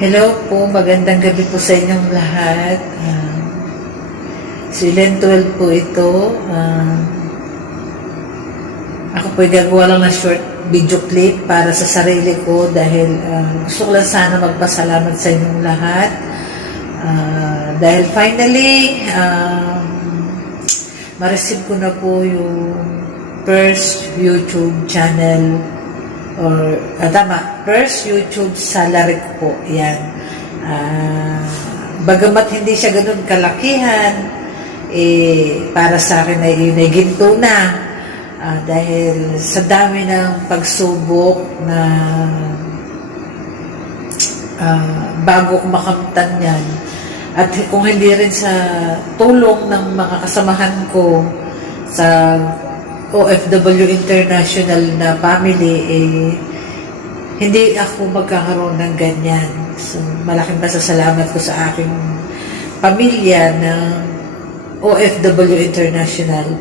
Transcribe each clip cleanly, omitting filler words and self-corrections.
Hello po, magandang gabi po sa inyong lahat. Silent 12 po ito. Ako po gagawa lang ng short video clip para sa sarili ko dahil gusto ko lang sana magpasalamat sa inyong lahat. Dahil finally, ma-receive ko na po yung first YouTube channel first YouTube salary ko po. Yan. Bagamat hindi siya ganun kalakihan, para sa akin ay ginto na. Dahil sa dami ng pagsubok na bago ko makamtan yan. At kung hindi rin sa tulong ng mga kasamahan ko sa OFW International na family, hindi ako magkakaroon ng ganyan. So, malaking pasasalamat ko sa aking pamilya ng OFW International.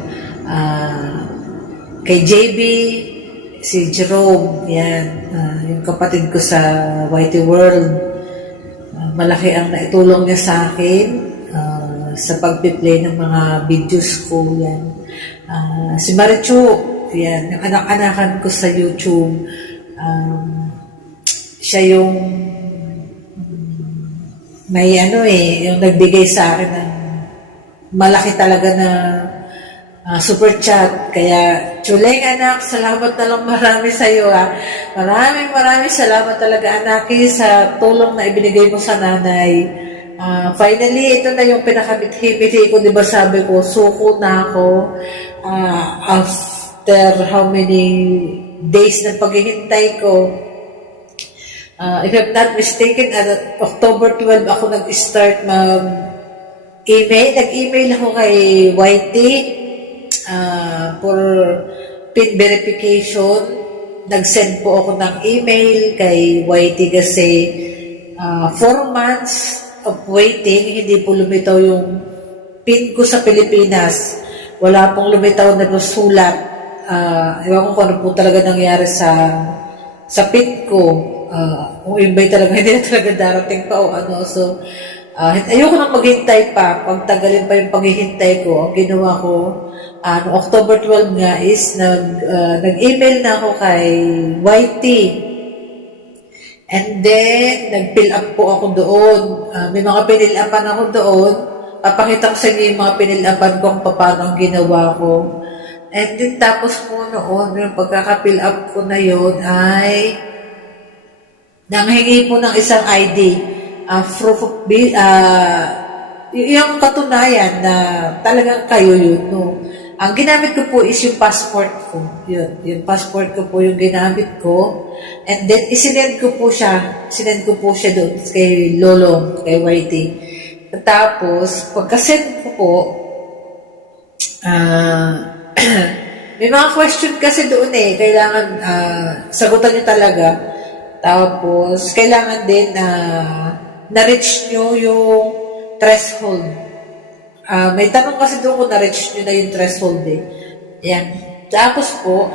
Kay JB, si Jerome, yan, yung kapatid ko sa YT World. Malaki ang naitulong niya sa akin sa pagpiplay ng mga videos ko, yan. Si Marichu, yan, yung anak-anakan ko sa YouTube, siya yung may yung nagbigay sa akin ng malaki talaga na super chat. Kaya, Chuleng anak, salamat na lang marami sa iyo. Maraming salamat talaga, anaki, sa tulong na ibinigay mo sa nanay. Finally, ito na yung pinakabiti ko, di ba sabi ko, suko na ako after how many days na paghihintay ko. If I'm not mistaken, at October 12 ako nag-start mag-email. Nag-email ako kay YT for PIN verification. Nag-send po ako ng email kay YT kasi 4 months of waiting, hindi po lumitaw yung PIN ko sa Pilipinas. Wala pong lumitaw na sulat. Ewan ko kung ano po talaga nangyari sa PIN ko. Kung imbay talaga, hindi na talaga darating pa o ano. So, ayoko nang maghintay pa. Pagtagalin pa yung paghihintay ko. Ang ginawa ko, no October 12 nga is nag-email na ako kay YT. And then, nag-fill up po ako doon. May mga pinilapan ako doon. Papakita ko sa inyo yung mga pinilapan ko kung paano ang ginawa ko. And then, tapos po noon, yung pagkaka-fill up ko na yun ay nanghingi po ng isang ID. Proof of yung katunayan na talagang kayo yun. No? Ang ginamit ko po is yung passport ko. Yun, yung passport ko po yung ginamit ko. And then, isinend ko po siya. Sinend ko po siya doon kay Lolo, kay YT. Tapos, pagkasend ko po, may mga question kasi doon kailangan sagutan nyo talaga. Tapos, kailangan din na-reach nyo yung threshold. May tanong kasi doon kung na-reach nyo na yung threshold Yan. Tapos po,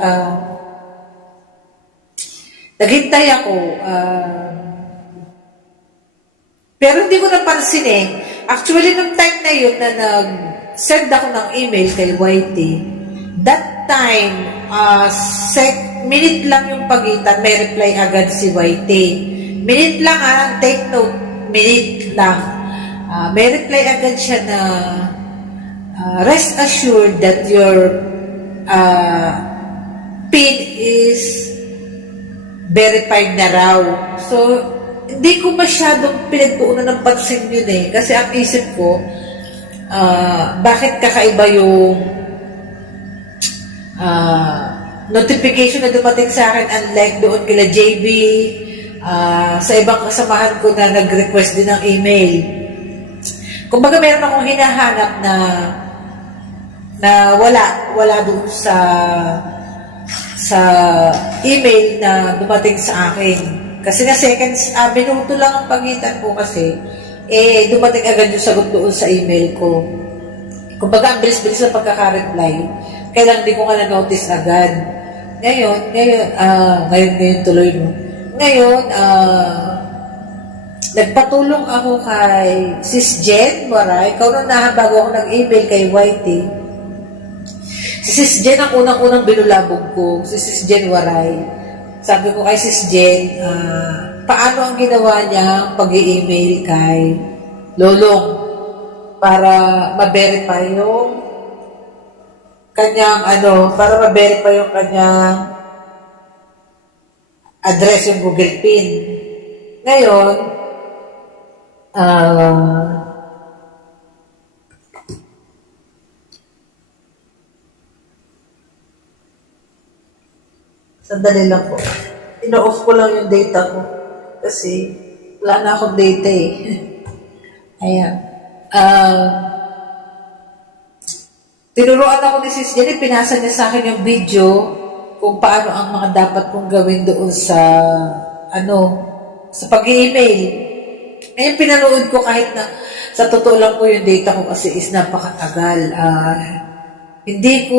naghintay ako. Pero hindi ko napansin Actually, nung time na yun na nag-send ako ng email kay YT, that time, minute lang yung pagitan, may reply agad si YT. Minute lang take note, minute lang. May reply agad siya na rest assured that your PIN is verified na raw. So, hindi ko masyadong pinagtuunan ng pansin yun kasi ang isip ko, bakit kakaiba yung notification na dumating sa akin unlike doon kila JB, sa ibang kasamahan ko na nag-request din ng email. Kumbaga meron akong hinahanap na wala doon sa email na dumating sa akin. Kasi na seconds, minuto lang ang pagitan ko kasi, dumating agad yung sagot doon sa email ko. Kumbaga, ang bilis-bilis na pagkaka-reply. Kailan di ko nga na-notice agad. Ngayon tuloy mo. Ngayon, nagpatulong ako kay Sis Jen Waray. Ikaw na bago ako nag-email kay Whitey. Si Sis Jen ang unang-unang binulabog ko, si Sis Jen Waray. Sabi ko kay Sis Jen, paano ang ginawa niya pag-i-email kay Lolong para ma-verify yung kanyang para ma-verify yung kanyang address, yung Google PIN. Ngayon, sandali lang po. Ino-off ko lang yung data ko kasi wala na akong data eh. Ayan. Tinuruan ako ni Sis Jenny, pinasa niya sa akin yung video kung paano ang mga dapat kong gawin doon sa sa pag-email. Ngayon pinanood ko kahit na sa totoo lang po yung data ko kasi is napakatagal. Hindi ko,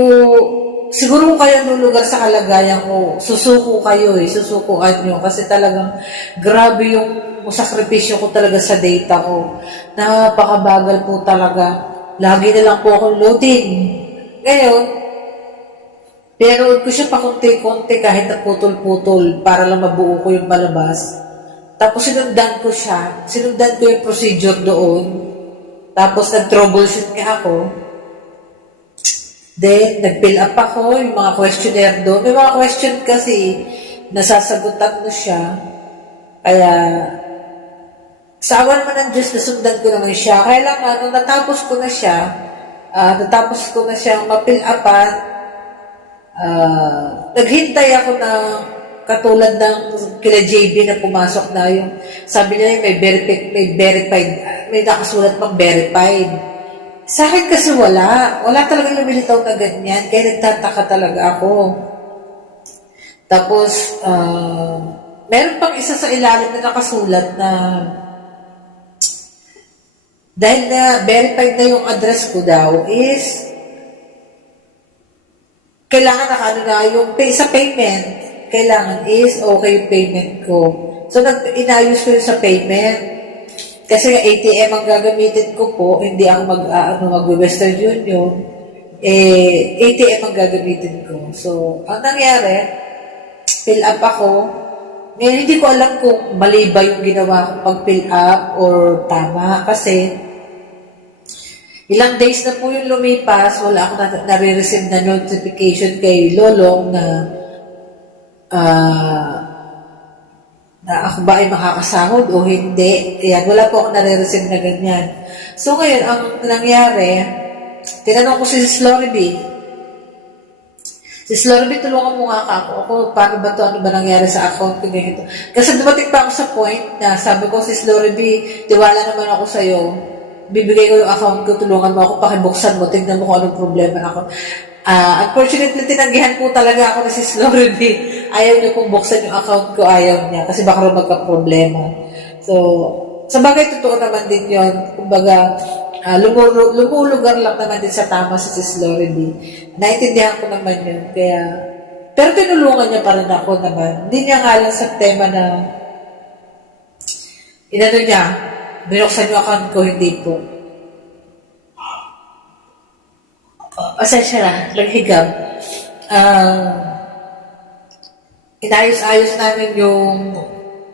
siguro kung kayo lulugar sa kalagayan ko, susuko kayo susukuan nyo kasi talagang grabe yung sakripisyo ko talaga sa data ko. Napakabagal po talaga. Lagi na lang po akong loading. Ngayon, pinanood ko siya pa konti-konti kahit na putol-putol para lang mabuo ko yung palabas. Tapos sinundan ko siya. Sinundan ko yung procedure doon. Tapos nag-troubleshoot nga ako. Then, nag-fill up ako yung mga questionnaire doon. May mga question kasi nasasagutan mo siya. Kaya, sa awan naman ng Diyos, nasundan ko naman siya. Kaya lang, natapos ko na siyang ma-fill upan. Naghintay ako na katulad ng kila JB na pumasok na yung, sabi nila may verified, may nakasulat pang verified. Sa akin kasi wala talagang lumilitaw na ganyan, kaya nagtataka talaga ako. Tapos, meron pang isa sa ilalim na nakasulat na dahil na verified na yung address ko daw is kailangan na yung sa payment. Kailangan is okay yung payment ko. So, inayos ko yun sa payment. Kasi ATM ang gagamitin ko po, hindi ang mag-Western Union. ATM ang gagamitin ko. So, ang nangyari, fill up ako. Ngayon, hindi ko alam kung mali ba yung ginawa ko pag-fill up or tama. Kasi, ilang days na po yung lumipas, wala akong nare-receive na notification kay Lolong na ako ba ay makakasahod o hindi. Ayan, wala po akong nare-receive na ganyan. So ngayon, ang nangyari, tinanong ko si Slorby. Si Slorby, tulungan mo nga ako. Paano ba ito? Ano ba nangyari sa account ko? Ganito. Kasi dumating pa ako sa point na sabi ko si Slorby, tiwala naman ako sa'yo. Bibigay ko yung account ko, tulungan mo ako, pakibuksan mo, tignan mo kung anong problema ako. Unfortunately, tinanggihan po talaga ako ni Sis Loredy. Ayaw niya pong buksan yung account ko, ayaw niya, kasi baka rin magka-problema. So, sa bagay, totoo naman din yun. Kumbaga, lumulugar lang naman din sa tama si Sis Loredy. Naintindihan ko naman yun, kaya, pero tinulungan niya pa rin ako naman. Hindi niya nga lang sa tema na, niya, binuksan yung account ko, hindi po. Asensya na, naghigam. Inayos-ayos namin yung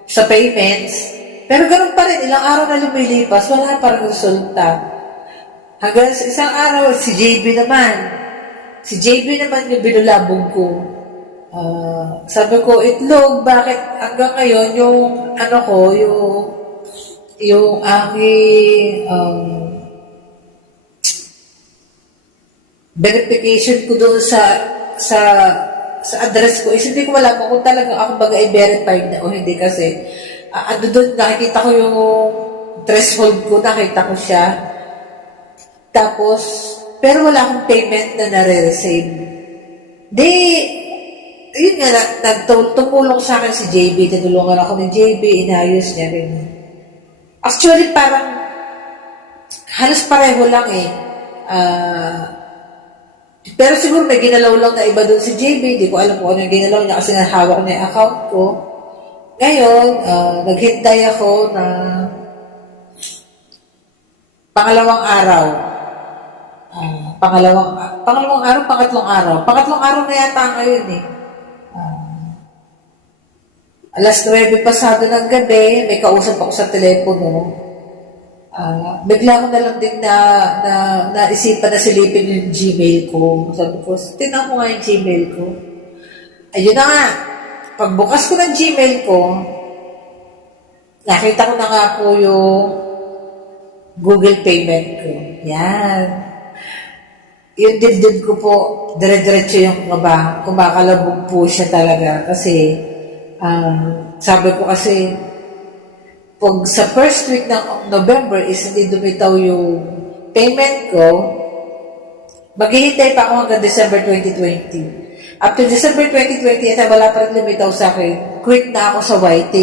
sa payments, pero ganun pa rin, ilang araw na lumilipas, wala pa rin resulta. Hanggang sa isang araw, si JB naman yung binulabog ko. Sabi ko, Itlog, bakit hanggang ngayon yung aking verification ko doon sa address ko is hindi ko malaman kung talagang ako baga ay verified na o hindi kasi doon nakikita ko yung threshold ko, nakita ko siya. Tapos, pero wala akong payment na nare-receive. Yun nga, tumulong sa akin si JB, tinulungan ako ni JB, inayos niya rin. Actually, parang halos pareho lang eh. Pero siguro may ginalaw lang na iba doon si JB. Hindi ko alam kung ano yung ginalaw niya kasi nahawak niya yung account ko. Ngayon, naghintay ako na pangalawang araw. Pangalawang araw, pangatlong araw. Pangatlong araw na yata ngayon eh. Alas 9 pasado ng gabi, may kausap ako sa telepono. Bigla ko na lang din naisipan na silipin yung Gmail ko. Sabi ko, tingnan ko nga yung Gmail ko. Ayun na nga. Pagbukas ko ng Gmail ko, nakita ko na nga po yung Google payment ko. Yan. Yung dibdib ko po, dire-diretso yung kumakalabog po siya talaga. Kasi, sabi ko kasi, pag sa first week ng November is hindi dumitaw yung payment ko, maghihintay pa ako hanggang December 2020. After December 2020, wala pa rin lumitaw sa akin. Quit na ako sa YT.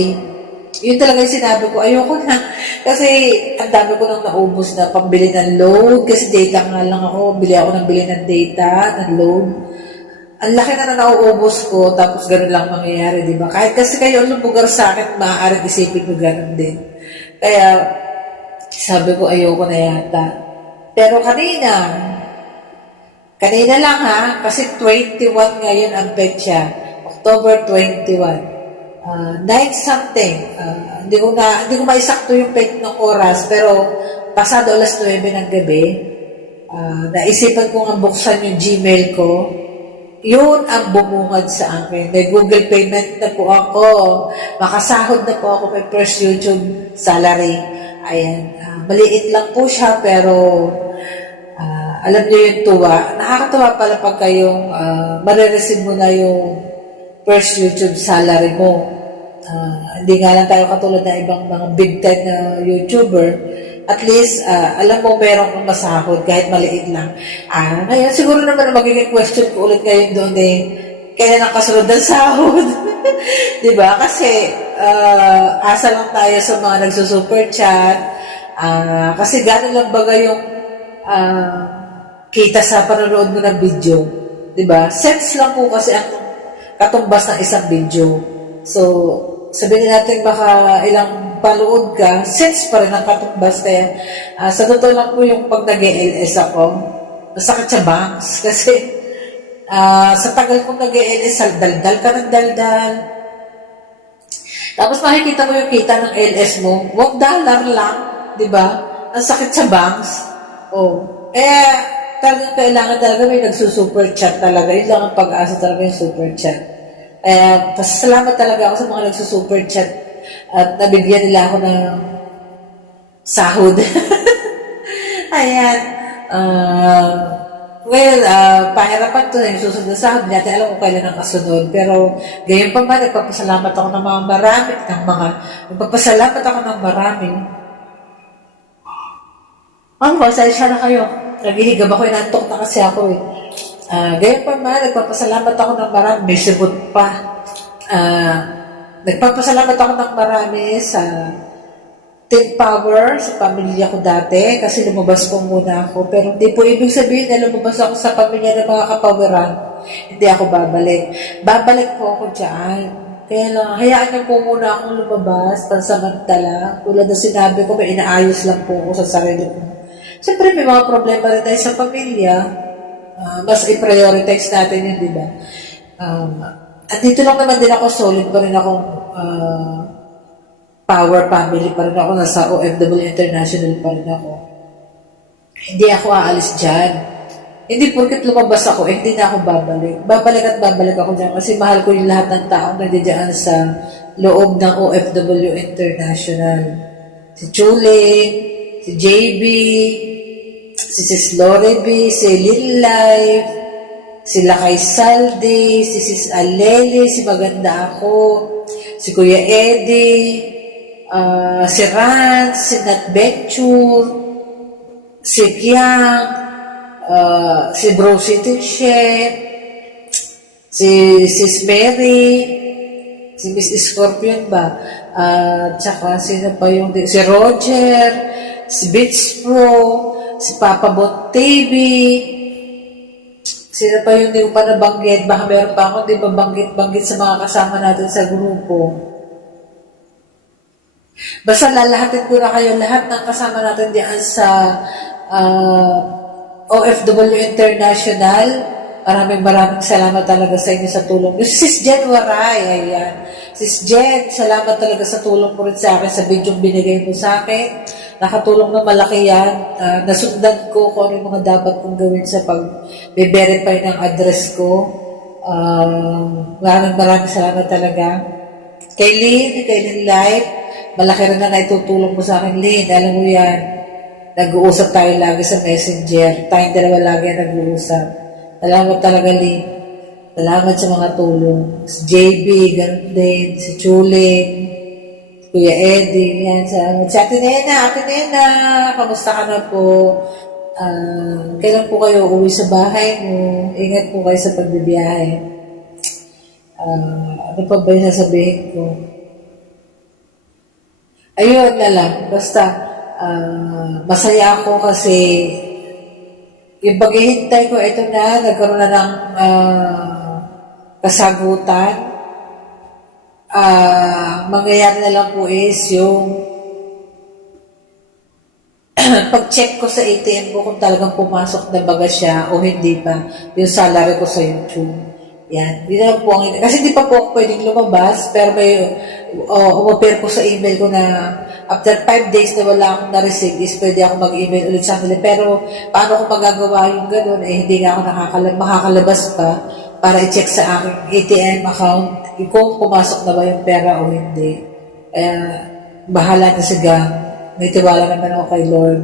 Yun talaga yung sinabi ko, ayoko na. Kasi ang dami ko nang naubos na pambili ng load. Kasi data nga lang ako. Bili ako ng data, ng load. Ang laki na nauubos ko, tapos gano'n lang mangyayari, di ba? Kahit kasi kayo ang lubugar sa akin, maaaring isipin ko gano'n din. Kaya, sabi ko, ayoko na yata. Pero kanina lang ha, kasi 21 ngayon ang petsa. October 21. 9 something. Hindi ko maisakto yung pet ng oras, pero pasado alas 9 ng gabi, naisipan ko nga buksan yung Gmail ko. Yun ang bumungad sa akin. May Google payment na po ako. Makasahod na po ako may first YouTube salary. Ayan. Maliit lang po siya, pero alam niyo yung tuwa. Nakakatuwa pala pag kayong marireceive mo na yung first YouTube salary mo. Hindi nga lang tayo katulad ng ibang mga big time na YouTuber. At least, alam mo, meron kang masahod kahit maliit lang. Ngayon, siguro naman magiging question ko ulit ngayon doon kailan ang kasunod ng sahod? Diba? Kasi, asa lang tayo sa mga nagsusuper chat. Kasi gano'n lang baga yung kita sa panonood mo ng video. Diba? Cents lang po kasi ang katumbas ng isang video. So, sabihin natin baka ilang palood ka, cents pa rin ang katumbas. Kaya, sa totoo lang po yung pag nag-ELS ako, masakit sa banks. Kasi, sa tagal kong nag-ELS, daldal ka ng daldal. Tapos makikita mo yung kita ng LS mo, $1 lang, di ba? Ang sakit sa banks. Talagang kailangan talaga may nagsusuper chat talaga. Yun lang ang pag-asa talaga yung super chat. Pasalamat talaga ako sa mga nagsusuper chat at nabigyan nila ako ng sahod. Ayan. Ngayon, pahirapan to na yung susunod na sahod. Hindi natin alam kung kailan ang kasunod. Pero, gayon pa man, nagpapasalamat ako ng marami. Nagpapasalamat ako ng marami. Pasensya na kayo. Naghihigab ako, inantok na kasi ako eh. Gayon pa man, nagpapasalamat ako ng marami. May sigot pa. Nagpapasalamat ako ng marami sa Team Power, sa pamilya ko dati, kasi lumabas po muna ako. Pero hindi po ibig sabihin na lumabas ako sa pamilya ng mga kapawiran. Hindi ako babalik. Babalik po ako dyan. Kaya lang, hayaan niyo po muna akong lumabas, pansamantala. Tulad na sinabi ko, may inaayos lang po ako sa sarili ko. Siyempre, may mga problema rin tayo sa pamilya. Mas i-prioritize natin yun, di ba? At dito lang naman din ako, solid pa rin akong power family pa rin ako, nasa OFW International pa rin ako. Hindi ako aalis dyan. Hindi porket lumabas ako, hindi na ako babalik. Babalik ako dyan kasi mahal ko yung lahat ng taong nandiyan sa loob ng OFW International. Si Chuling, si JB, si Sis Lore B, si Lil Life, si Lakay Saldi, si Sis Aleli, si Maganda Ako, si Kuya Eddie, si Rance, si Nat Becture, si Kiang, si Bro City Chef, si Sis Mary, si Miss Scorpion ba, tsaka sino pa yung, si Roger, si Beats Pro, si Papa Bot TV, sino pa yung hindi ko pa nabanggit, baka meron pa ako hindi ba banggit sa mga kasama natin sa grupo. Basta lalahatin ko na kayo lahat ng kasama natin diyan sa ah, OFW International. Maraming salamat talaga sa inyo sa tulong niyo. Sis Jen Waray, ayan. Sis Jen, salamat talaga sa tulong mo rin sa akin sa video binigay mo sa akin. Nakatulong na malaki yan. Nasundan ko kung ano yung mga dapat kong gawin sa pag-verify ng address ko. Maraming salamat talaga. Kay Lynn Life, malaki rin na naitutulong mo sa akin, Lynn. Alam mo yan, nag-uusap tayo lagi sa messenger. Tayong dalawa lagi nag-uusap. Salamat talaga, Lynn. Salamat sa mga tulong. Si JB, ganun din. Si Chulin, Kuya Eddie, yan. Salamat. Si Ate Nena, kamusta ka na po? Kailan po kayo uwi sa bahay mo? Ingat po kayo sa pagbibiyahe. Ano pa ba yung sasabihin ko? Ayun na lang. Basta, masaya ako kasi yung paghihintay ko, ito na, nagkaroon na ng kasagutan. Mangyayari na lang po is yung pag-check ko sa ATM ko kung talagang pumasok na baga siya o hindi pa yung salary ko sa YouTube. Yan. Hindi na po ang, kasi di pa po ako pwedeng lumabas, pero may umapir ko sa email ko na after 5 days na wala akong na-receive is pwede ako mag-email ulit sa kanila. Pero paano ko magagawa yung gano'n, hindi nga ako makakalabas pa para i-check sa aking ATM account kung pumasok na ba yung pera o hindi. Kaya bahala na si Gang. May tiwala naman ako kay Lord.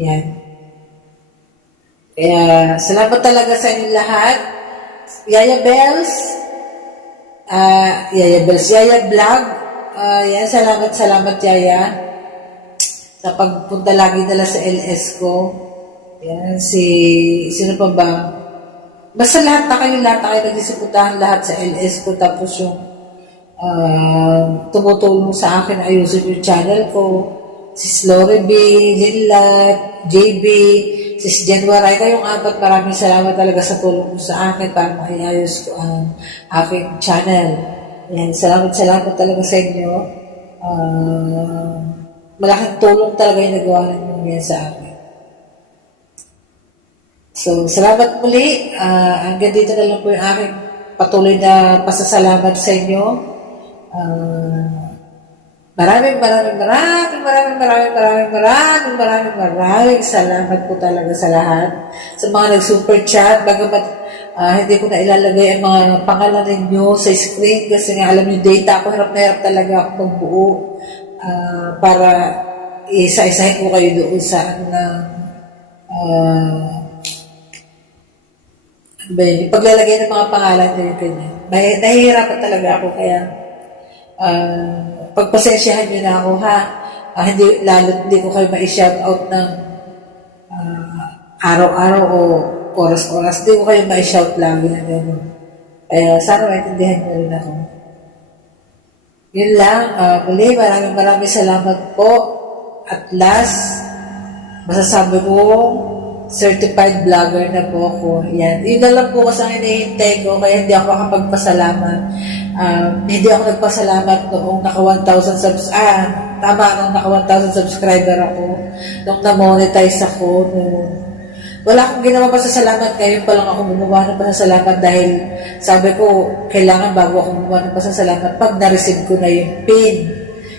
Yan. Kaya salamat talaga sa inyo lahat. Yaya Vlog. Yan, salamat Yaya. Sa pagpunta lagi nila sa LS ko. Yan, sino pa ba? Basta lahat na kayo nagdisiputahan lahat sa LS ko. Tapos yung tumutulong sa akin ayusin yung channel ko. Sis Lori B, Linlat, JB, Sis Jen Waray, kayong apat, maraming salamat talaga sa tulong mo sa akin para maiayos ko ang aking channel. Yan, salamat talaga sa inyo. Malaking tulong talaga yung nagawa ninyo yan sa akin. So, salamat muli. Hanggang dito na lang po yung aking patuloy na pasasalamat sa inyo. Maraming salamat po talaga sa lahat. Sa mga nag-super chat, bagamat hindi ko na ilalagay ang mga pangalan ninyo sa screen kasi nga alam niyo data ako, hirap na hirap talaga ako magbuo para isa-isahin ko kayo doon sa paglalagay ng mga pangalan nyo kanya. Nahihirapan talaga ako kaya pagpasensyahan nyo na ako ha. Hindi ko kayo ma-shout out ng araw-araw o oras-oras. Hindi ko kayo ma-shout lagi na gano'n. Kaya sana maintindihan nyo rin ako. Yun lang. Muli, maraming salamat po. At last, masasabi ko, certified vlogger na po ako. Yan. Yun na lang po kasi ang hinihintay ko, kaya hindi ako makapagpasalamat. Hindi ako nagpasalamat noong naka 1,000 subs. Nung naka 1,000 subscriber ako. Nung na-monetize ako. Wala akong ginawa pasasalamat. Ngayon pa lang ako gumawa ng pasasalamat dahil sabi ko, kailangan bago ako gumawa ng pasasalamat pag na-receive ko na yung PIN.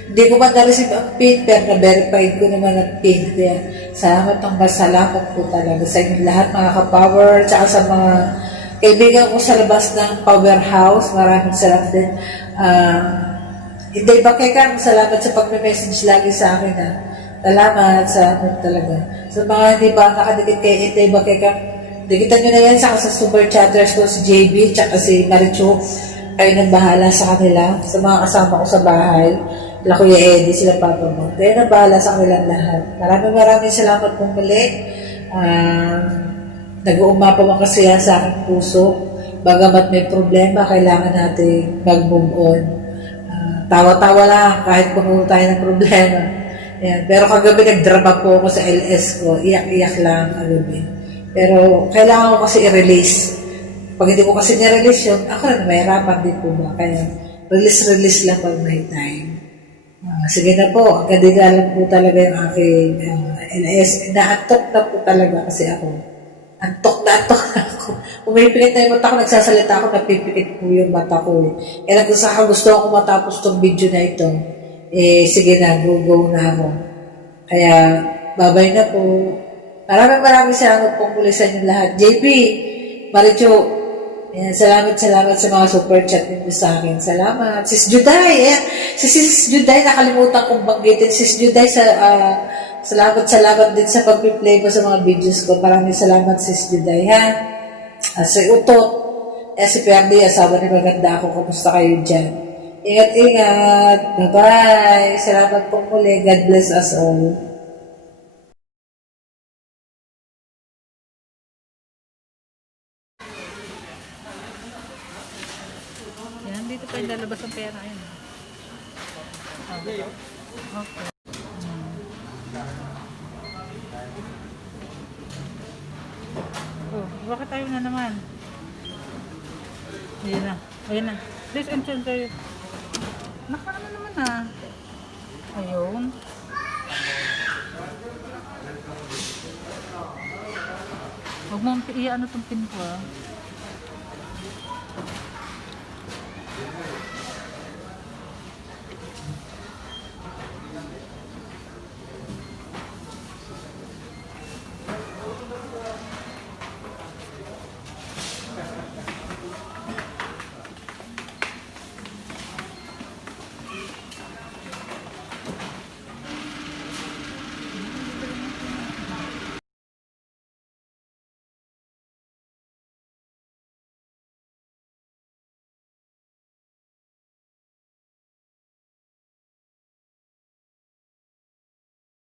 Hindi ko man na-receive ang PIN, pero na-verified ko naman ang PIN. Kaya salamat po talaga sa inyo lahat, mga ka-power, tsaka sa mga kaibigan ko sa labas ng powerhouse. Maraming salamat din. Hindi ba kaya salamat sa pag-message lagi sa akin. Salamat talaga. Sa mga hindi ba nakadikit kay Hindi ba kaya dikitan nyo na yan sa super chatters ko, si JB, tsaka si Marichu. Kayo nang bahala sa kanila. Sa mga kasama ko sa bahay. Kuya Eddie, sila Papa mo. Kayo nang bahala sa kanilang lahat. Maraming salamat pong muli. Nag-uumapaw kasi yan sa aking puso. Bagamat may problema, kailangan natin mag-move on. Tawa-tawa lang kahit puno tayo ng problema. Yan. Pero kagabi nagdrama po ako sa LS ko. Iyak-iyak lang kagabi. Pero kailangan ko kasi i-release. Pag hindi ko kasi ni-release yun, ako na mahirapan din po ba. Kaya release lang pag may time. Sige na po, hanggang dito na lang po talaga yung aking LS. Naantok na po talaga kasi ako. Antok na ako. Umipilit na yung mata ko, nagsasalita ako, napipikit po yung mata ko. Kaya gusto ako matapos tong video na ito. Sige na, go na ako. Kaya, babay na po. Maraming salamat po muli sa inyo lahat. JP, Maricho, ayan, salamat sa mga super chat ninyo sa akin. Salamat. Sis Juday, ayan. Si Sis Juday, nakalimutan kong banggitin. Sis Juday, salamat din sa pag-play mo sa mga videos ko. Maraming salamat, Sis Juday, ha? Si Utot, si Perdi, asawa ni maganda ako. Kamusta kayo dyan? Ingat. Bye-bye. Salamat po muli. God bless us all. Yan, dito pa yung lalabas ang pera. Ayan. Okay. Oh, bakit ayaw na naman? Ayan na. Please enter tayo. Nakaano naman ah. Ayun. Huwag mo ano tong pin ko ah.